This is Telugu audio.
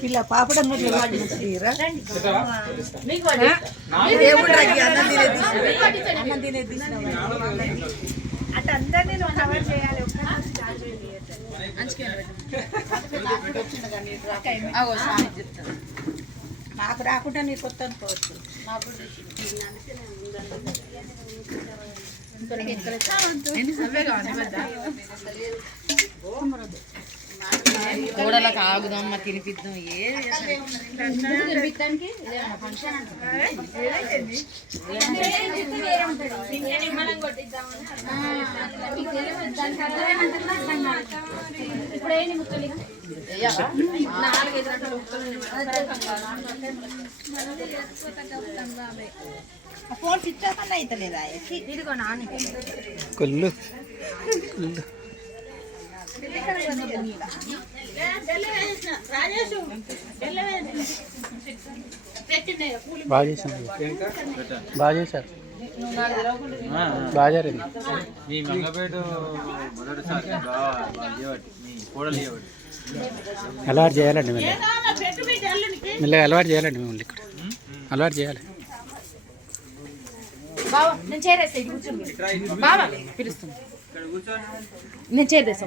పిల్ల పాపడం అటు అందరినీ నువ్వు కవర్ చేయాలి. నాకు రాకుండా నీకు కొత్త అనుకోవచ్చు. కూడలకు ఆగుదాం తినిపిద్దాం. ఫోన్ స్విచ్ ఆఫ్ అన్న అవుతలేదా? ఇదిగో నాన్న కొల్లు బాగా చేశాను. బాగా చేశారు. బాగా జరిగింది. మీ మంగపేట మొదటిసారి అలవాటు చేయాలండి మెల్లగా అలవాటు చేయాలండి మిమ్మల్ని ఇక్కడ అలవాటు చేయాలి. బావా నేను చేరేస్తా. ఇది కూర్చోండి బావా పిలుస్తుంది. నేను చేరేస్తా.